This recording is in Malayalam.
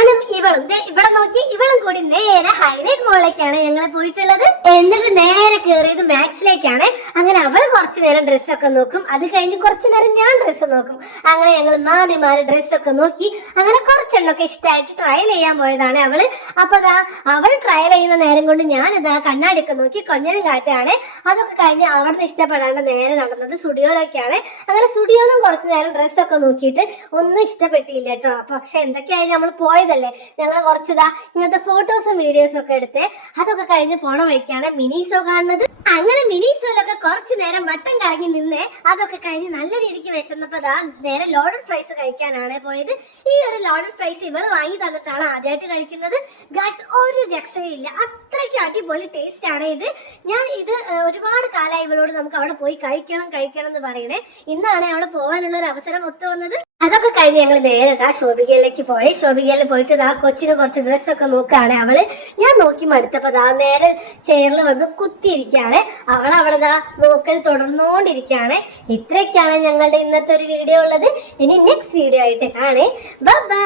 ഞാനും ഇവളും ഇവിടെ നോക്കി ഇവളും കൂടി നേരെ ഹൈലൈറ്റ് മോളിലേക്കാണ് ഞങ്ങൾ പോയിട്ടുള്ളത്. എന്നിട്ട് നേരെ കയറിയത് മാക്സിലേക്കാണ്. അങ്ങനെ അവൾ കുറച്ചു നേരം ഡ്രസ്സൊക്കെ നോക്കും, അത് കഴിഞ്ഞ് കുറച്ചു നേരം ഞാൻ ഡ്രസ്സ് നോക്കും. അങ്ങനെ ഞങ്ങൾ മാറി മാറി ഡ്രസ്സൊക്കെ നോക്കി. അങ്ങനെ കുറച്ചെണ്ണൊക്കെ ഇഷ്ടമായിട്ട് ട്രയൽ ചെയ്യാൻ പോയതാണ് അവള്. അപ്പൊ അവൾ ട്രയൽ ചെയ്യുന്ന നേരം കൊണ്ട് ഞാനിതാ കണ്ണാടിയൊക്കെ നോക്കി കൊഞ്ഞനം കാട്ടുകയാണ്. അതൊക്കെ കഴിഞ്ഞ് അവിടുന്ന് ഇഷ്ടപ്പെടാണ്ട് നേരെ നടന്നത് സ്റ്റുഡിയോയിലേക്കാണ്. അങ്ങനെ സ്റ്റുഡിയോയിലും കുറച്ചു നേരം ഡ്രസ്സൊക്കെ നോക്കിയിട്ട് ഒന്നും ഇഷ്ടപ്പെട്ടില്ല കേട്ടോ. പക്ഷെ എന്തൊക്കെയായാലും നമ്മൾ പോയതല്ലേ, ഞങ്ങൾ കുറച്ചിതാ ഇങ്ങനത്തെ ഫോട്ടോസും വീഡിയോസും ഒക്കെ എടുത്ത് അതൊക്കെ കഴിഞ്ഞ് പോണ വഴിക്കാണ് മിനി ഷോ കാണുന്നത്. അങ്ങനെ മിനി ഷോയിലൊക്കെ കുറച്ചു നേരം മട്ടൻ കറങ്ങി നിന്ന് അതൊക്കെ കഴിഞ്ഞ് നല്ല രീതിക്ക് വിശന്നപ്പോ നേരെ ലോഡഡ് ഫ്രൈസ് കഴിക്കാനാണ് പോയത്. ഈ ഒരു ലോഡഡ് ഫ്രൈസ് ഇവള് വാങ്ങി തന്നിട്ടാണ് ആദ്യമായിട്ട് കഴിക്കുന്നത്. ഗൈസ്, ഒരു രക്ഷയില്ല, അത്രയ്ക്ക് അടിപൊളി ടേസ്റ്റ് ആണ് ഇത്. ഞാൻ ഇത് ഒരുപാട് കാലമായി ഇവളോട് നമുക്ക് അവിടെ പോയി കഴിക്കണം എന്ന് പറയണേ. ഇന്നാണ് അവള് പോകാനുള്ള ഒരു അവസരം ഒത്തു വന്നത്. അതൊക്കെ കഴിഞ്ഞ് ഞങ്ങൾ നേരെ ശോഭികയിലേക്ക് പോയി. ശോഭികയിൽ പോയിട്ട് കൊച്ചിന് കുറച്ച് ഡ്രസ്സൊക്കെ നോക്കുകയാണ് അവള്. ഞാൻ നോക്കി മടുത്തപ്പോ നേരെ ചെയറിൽ വന്ന് കുത്തിയിരിക്കുകയാണ് അവൾ. അവിടെ നോക്കൽ തുടർന്നുകൊണ്ടിരിക്കുകയാണ്. ഇത്രയൊക്കെയാണ് ഞങ്ങളുടെ ഇന്നത്തെ ഒരു വീഡിയോ ഉള്ളത്. ഇനി നെക്സ്റ്റ് വീഡിയോ ആയിട്ട് കാണേ. Bye by.